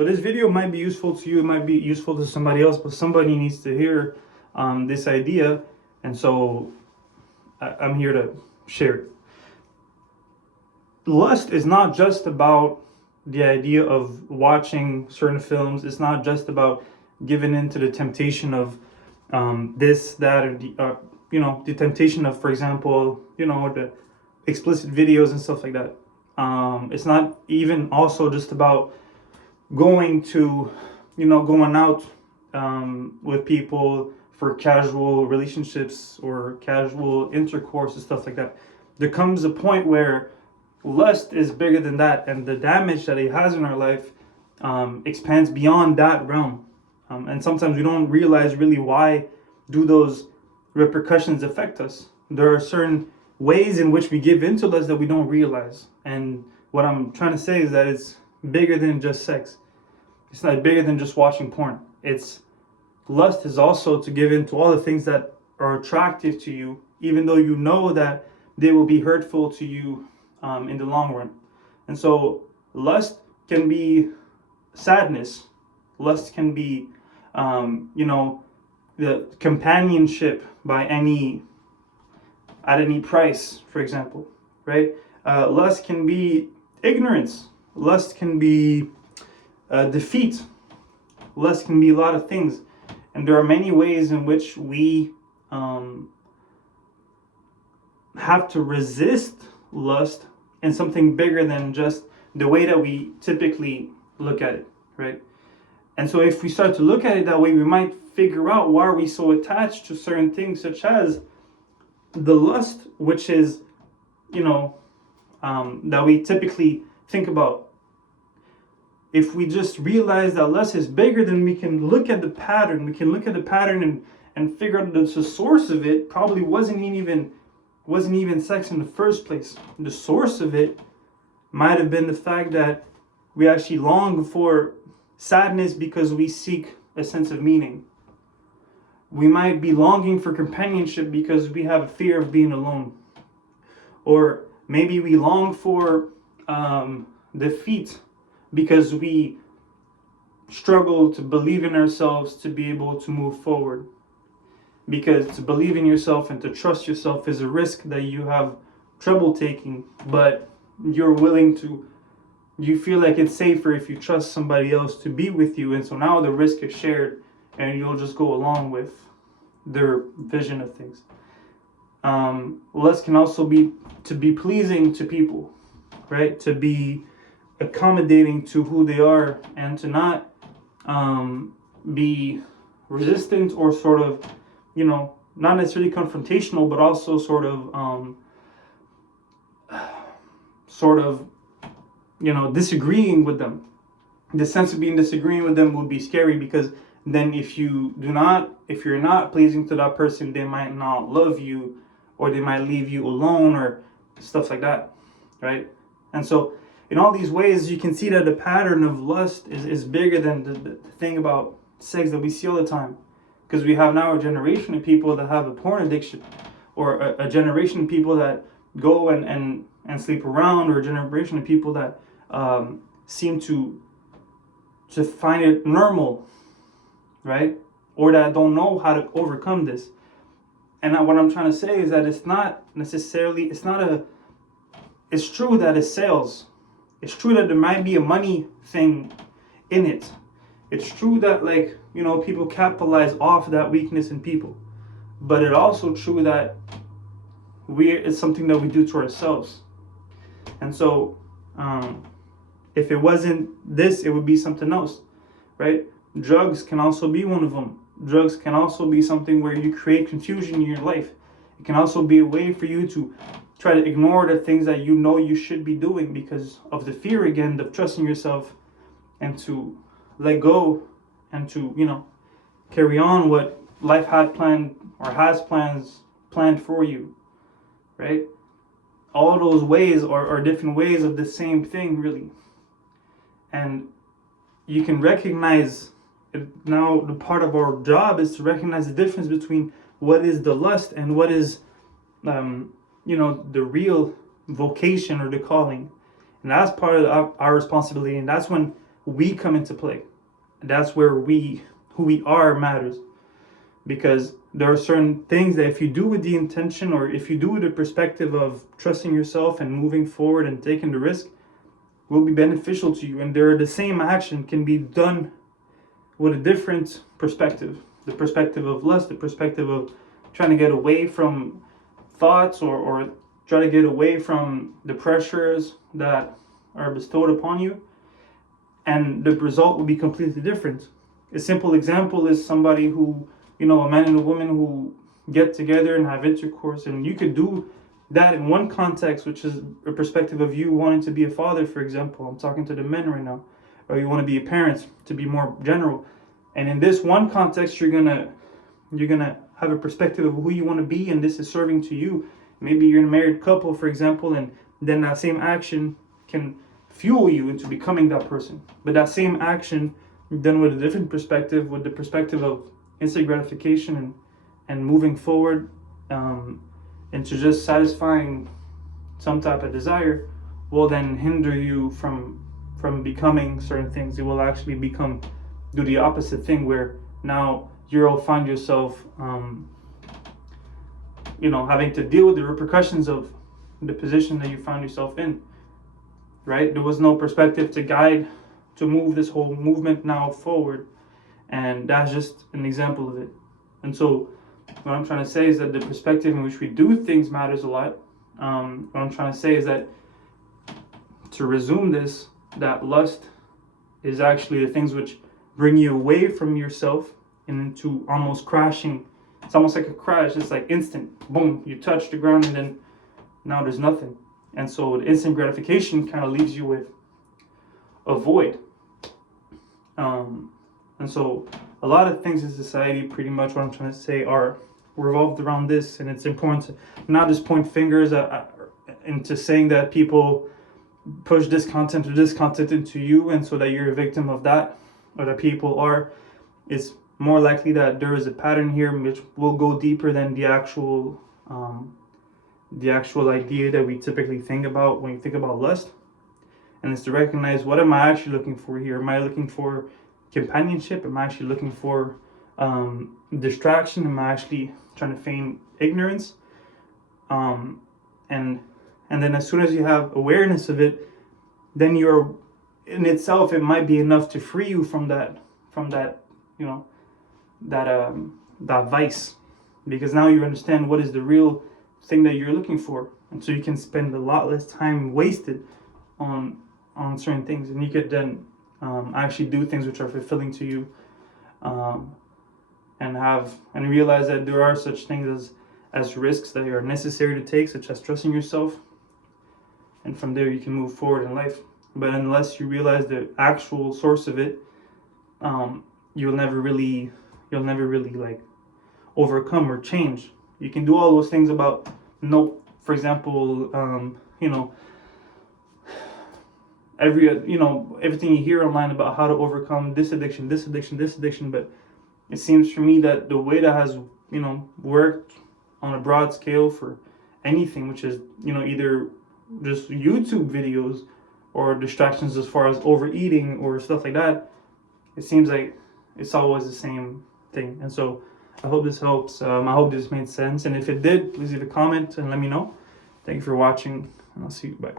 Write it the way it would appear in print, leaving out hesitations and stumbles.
So this video might be useful to you, it might be useful to somebody else, but somebody needs to hear this idea, and so I'm here to share it. Lust is not just about the idea of watching certain films. It's not just about giving into the temptation of this, that, or the temptation of, for example, the explicit videos and stuff like that. It's not even also just about going out with people for casual relationships or casual intercourse and stuff like that. There comes a point where lust is bigger than that, and the damage that it has in our life expands beyond that realm. And sometimes we don't realize really why do those repercussions affect us. There are certain ways in which we give into lust that we don't realize. And what I'm trying to say is that it's bigger than just sex. It's not bigger than just watching porn. Lust is also to give into all the things that are attractive to you, even though you know that they will be hurtful to you in the long run. And so lust can be sadness. Lust can be the companionship at any price, for example, right? Lust can be ignorance. Lust can be defeat. Lust can be a lot of things, and there are many ways in which we have to resist lust and something bigger than just the way that we typically look at it, right? And so if we start to look at it that way, we might figure out why are we so attached to certain things, such as the lust, which is, that we typically think about. If we just realize that lust is bigger, then we can look at the pattern. We can look at the pattern and figure out that the source of it probably wasn't even sex in the first place. The source of it might have been the fact that we actually long for sadness because we seek a sense of meaning. We might be longing for companionship because we have a fear of being alone. Or maybe we long for defeat because we struggle to believe in ourselves to be able to move forward. Because to believe in yourself and to trust yourself is a risk that you have trouble taking, but you feel like it's safer if you trust somebody else to be with you, and so now the risk is shared and you'll just go along with their vision of things. Lust can also be to be pleasing to people, right? To be accommodating to who they are, and to not be resistant or sort of, not necessarily confrontational, but also sort of disagreeing with them. The sense of disagreeing with them would be scary, because then if you're not pleasing to that person, they might not love you, or they might leave you alone, or stuff like that, right? And so in all these ways, you can see that the pattern of lust is bigger than the thing about sex that we see all the time. Because we have now a generation of people that have a porn addiction, or a generation of people that go and sleep around, or a generation of people that seem to find it normal, right? Or that don't know how to overcome this. And what I'm trying to say is that it's true that it sells. It's true that there might be a money thing in it. It's true that people capitalize off that weakness in people. But it's also true that it's something that we do to ourselves. And so if it wasn't this, it would be something else, right? Drugs can also be one of them. Drugs can also be something where you create confusion in your life. It can also be a way for you to try to ignore the things that you should be doing because of the fear, again, of trusting yourself, and to let go and to, carry on what life had planned or has planned for you, right? All those ways are different ways of the same thing, really. And you can recognize it. Now the part of our job is to recognize the difference between what is the lust and what is the real vocation or the calling. And that's part of our responsibility. And that's when we come into play. That's where who we are matters, because there are certain things that if you do with the intention, or if you do with the perspective of trusting yourself and moving forward and taking the risk, will be beneficial to you. And the same action can be done with a different perspective, the perspective of lust, the perspective of trying to get away from thoughts, or try to get away from the pressures that are bestowed upon you, and the result will be completely different. A simple example is somebody who, a man and a woman who get together and have intercourse, and you could do that in one context, which is a perspective of you wanting to be a father, for example. I'm talking to the men right now. Or you want to be a parent, to be more general. And in this one context, you're gonna have a perspective of who you want to be, and this is serving to you. Maybe you're in a married couple, for example, and then that same action can fuel you into becoming that person. But that same action done with a different perspective, with the perspective of instant gratification and moving forward, into just satisfying some type of desire, will then hinder you from becoming certain things. It will actually do the opposite thing, where now you'll find yourself having to deal with the repercussions of the position that you found yourself in, right? There was no perspective to move this whole movement now forward, and that's just an example of it. And so what I'm trying to say is that the perspective in which we do things matters a lot. What I'm trying to say is that, to resume this, that lust is actually the things which bring you away from yourself and into almost crashing. It's almost like a crash. It's like instant, boom, you touch the ground, and then now there's nothing. And so the instant gratification kind of leaves you with a void. And so a lot of things in society, pretty much what I'm trying to say, are revolved around this. And it's important to not just point fingers into saying that people push this content or this content into you, and so that you're a victim of that, or that people are. It's more likely that there is a pattern here which will go deeper than the actual idea that we typically think about when you think about lust. And it's to recognize, what am I actually looking for here? Am I looking for companionship? Am I actually looking for distraction? Am I actually trying to feign ignorance? And then as soon as you have awareness of it, then you're, in itself, it might be enough to free you from that vice, because now you understand what is the real thing that you're looking for, and so you can spend a lot less time wasted on certain things, and you could then actually do things which are fulfilling to you, and realize that there are such things as risks that are necessary to take, such as trusting yourself, and from there you can move forward in life. But unless you realize the actual source of it, you'll never really like overcome or change. You can do all those things about, for example, everything you hear online about how to overcome this addiction, but it seems for me that the way that has worked on a broad scale for anything, which is either just YouTube videos or distractions as far as overeating or stuff like that, it seems like it's always the same thing. And so I hope this helps. I hope this made sense, and if it did, please leave a comment and let me know. Thank you for watching, and I'll see you. Bye.